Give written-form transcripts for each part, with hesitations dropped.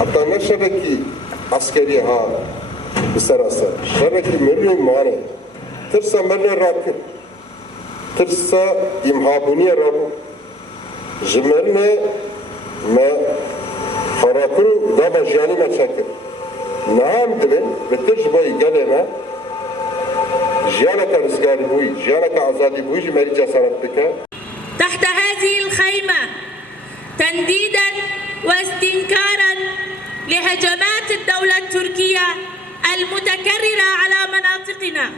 حتى نه شبكي عسكري ها بسراسة شبكي ملي مانع ترسا ملي راكب ترسا إمهابوني رابو جمرنا ما فراكل دابا جاني ما شكل نعم دبن بتجبي قالنا جانك رزقاري بوي جانك عزادي بوي جمالي جسارت بك تحت هذه الخيمة تنديدا واستنكارا لهجمات الدولة التركية المتكررة على مناطقنا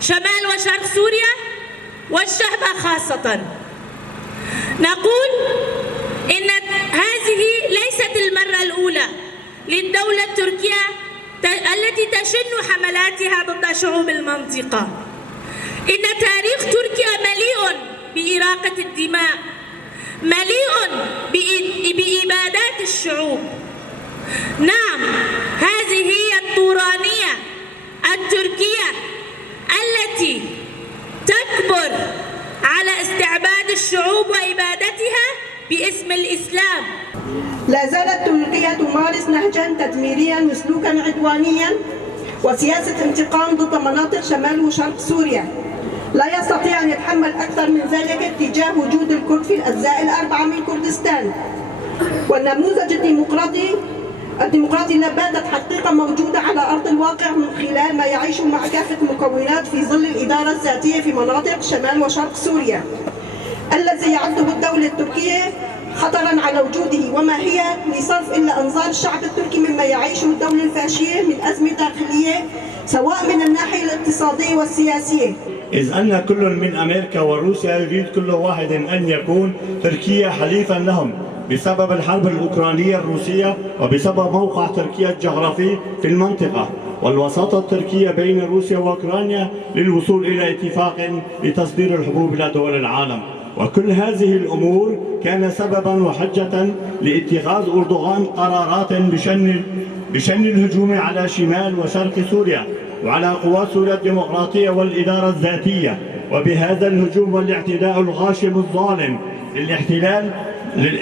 شمال وشرق سوريا والشهبة خاصة. نقول إن هذه ليست المرة الأولى للدولة التركية التي تشن حملاتها ضد شعوب المنطقة. إن تاريخ تركيا مليء بإراقة الدماء، مليء بإبادات الشعوب. نعم، هذه هي الطورانية التركية التي تكبر على استعباد الشعوب وإبادتها باسم الإسلام. لا زالت تركيا تمارس نهجا تدميريا وسلوكا عدوانيا وسياسة انتقام ضد مناطق شمال وشرق سوريا. لا يستطيع أن يتحمل أكثر من ذلك تجاه وجود الكرد في الأجزاء الأربعة من كردستان. والنموذج الديمقراطي لا باتت حقيقة موجودة على أرض الواقع من خلال ما يعيش مع كافة المكونات في ظل الإدارة الذاتية في مناطق شمال وشرق سوريا، الذي يعده الدولة التركية خطرا على وجوده، وما هي لصرف إلا أنظار الشعب التركي مما يعيشه الدولة الفاشية من أزمة داخلية سواء من الناحية الاقتصادية والسياسية. إذ أن كل من أمريكا وروسيا يريد كل واحد أن يكون تركيا حليفا لهم بسبب الحرب الأوكرانية الروسية وبسبب موقع تركيا الجغرافي في المنطقة والوساطة التركية بين روسيا وأوكرانيا للوصول إلى اتفاق لتصدير الحبوب إلى دول العالم. وكل هذه الأمور كان سببا وحجة لاتخاذ أردوغان قرارات بشن الهجوم على شمال وشرق سوريا وعلى قوات سوريا الديمقراطية والإدارة الذاتية، وبهذا الهجوم والاعتداء الغاشم الظالم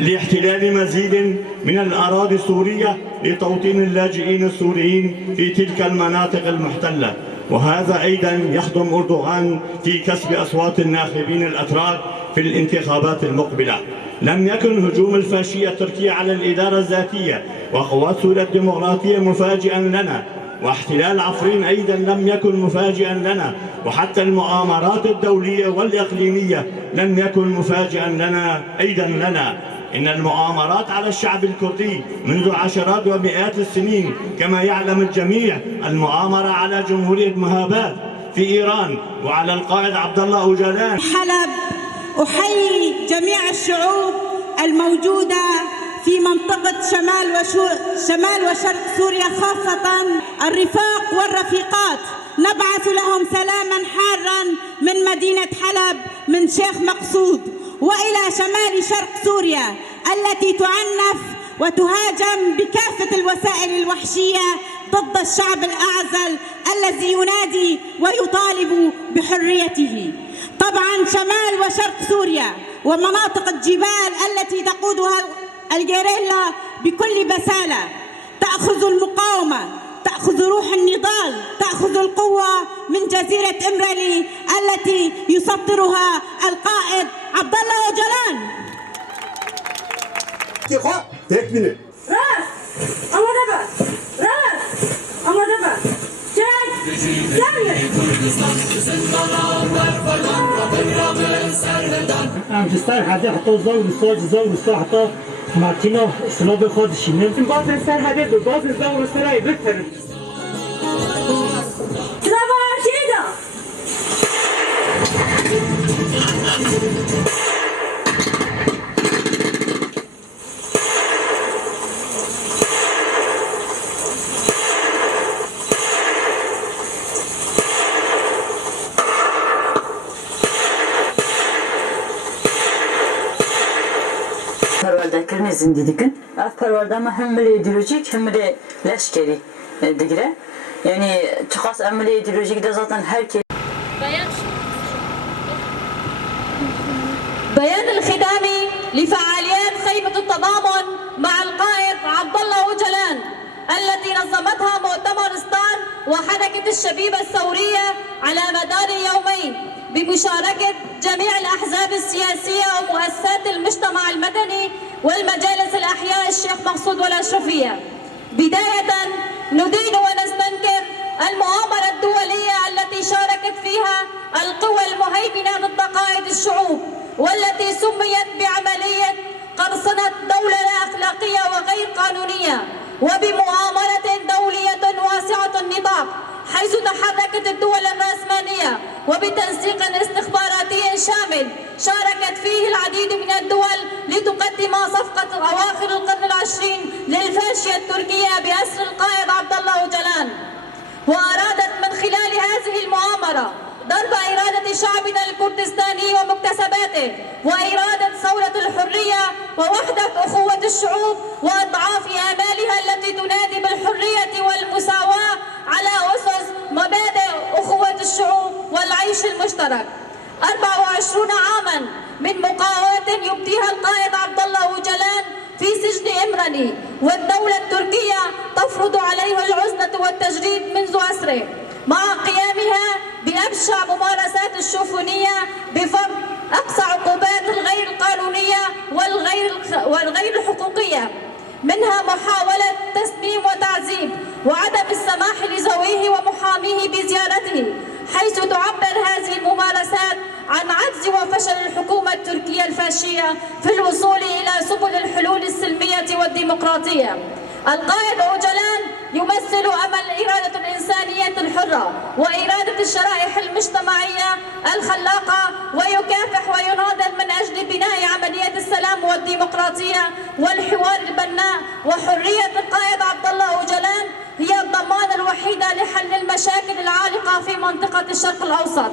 لاحتلال مزيد من الأراضي السورية لتوطين اللاجئين السوريين في تلك المناطق المحتلة. وهذا أيضا يخدم أردوغان في كسب أصوات الناخبين الأتراك في الانتخابات المقبلة. لم يكن هجوم الفاشية التركية على الإدارة الذاتية وقوات سوريا الديمقراطية مفاجئا لنا، واحتلال عفرين أيضا لم يكن مفاجئا لنا، وحتى المؤامرات الدولية والإقليمية لم يكن مفاجئا لنا أيضا لنا. إن المؤامرات على الشعب الكردي منذ عشرات ومئات السنين كما يعلم الجميع، المؤامرة على جمهورية مهاباد في إيران وعلى القائد عبد الله أوجلان. حلب أحيي جميع الشعوب الموجودة في منطقة شمال وشرق سوريا، خاصة الرفاق والرفيقات. نبعث لهم سلاما حارا من مدينة حلب من شيخ مقصود وإلى شمال شرق سوريا التي تعنف وتهاجم بكافة الوسائل الوحشية ضد الشعب الأعزل الذي ينادي ويطالب بحريته. طبعا شمال وشرق سوريا ومناطق الجبال التي تقودها الجيريلا بكل بسالة تأخذ المقاومة، تأخذ روح النضال، تأخذ القوة من جزيرة إمرالي التي يسطرها القائد عبد الله أوجلان. امجستر حدی حتی زور حتی مارتینا سناب خودشینه باز سر حدی دو باز زور سرای بهتر Herhalde kırmızı dedik. ev perverdama hem milli ideolojik hem de leşkeri digre. Yani çıkas milli ideolojik de zaten herkes. بيان الختامي لفعاليات خيمة التضامن مع القائد عبد الله أوجلان التي نظمتها مؤتمر ستار وحركة الشبيبة الثورية على مدار يومين بمشاركة جميع الأحزاب السياسية ومؤسسات المجتمع المدني والمجالس الأحياء الشيخ مقصود والأشرفية. بداية ندين ونستنكر المؤامرة الدولية التي شاركت فيها القوى المهيمنة ضد قائد الشعوب والتي سميت بعملية قرصنة دولة لا أخلاقية وغير قانونية وبمؤامرة دولية واسعة النطاق حيث تحركت الدول الرأسمالية وبتنسيق استخباراتي شامل شاركت فيه العديد من الدول لتقدم صفقة أواخر القرن العشرين للفاشية التركية بأسر القائد عبد الله أوجلان، وأرادت من خلال هذه المؤامرة ضرب إرادة شعبنا الكردستاني ومكتسباته وإرادة ثورة الحرية ووحدة أخوة الشعوب وأضعاف آمالها التي تنادي بالحرية والمساواة على أسس مبادئ أخوة الشعوب والعيش المشترك. 24 عاما من مقاومة يبديها القائد عبد الله أوجلان في سجن إمرني والدولة التركية تفرض عليه العزلة والتجريد منذ أسره مع قيامها بأبشع ممارسات الشوفونية بفرض أقصى عقوبات الغير القانونية والغير الحقوقية، منها محاولة تسميم وتعذيب وعدم السماح لزويه ومحاميه بزيارته، حيث تعبر هذه الممارسات عن عجز وفشل الحكومة التركية الفاشية في الوصول إلى سبل الحلول السلمية والديمقراطية. القائد أوجلان يمثل أمل الإرادة الإنسانية الحرة وإرادة الشرائح المجتمعية الخلاقة ويكافح ويناضل من أجل بناء عملية السلام والديمقراطية والحوار البناء، وحرية القائد عبد الله أوجلان هي الضمانة الوحيدة لحل المشاكل العالقة في منطقة الشرق الأوسط.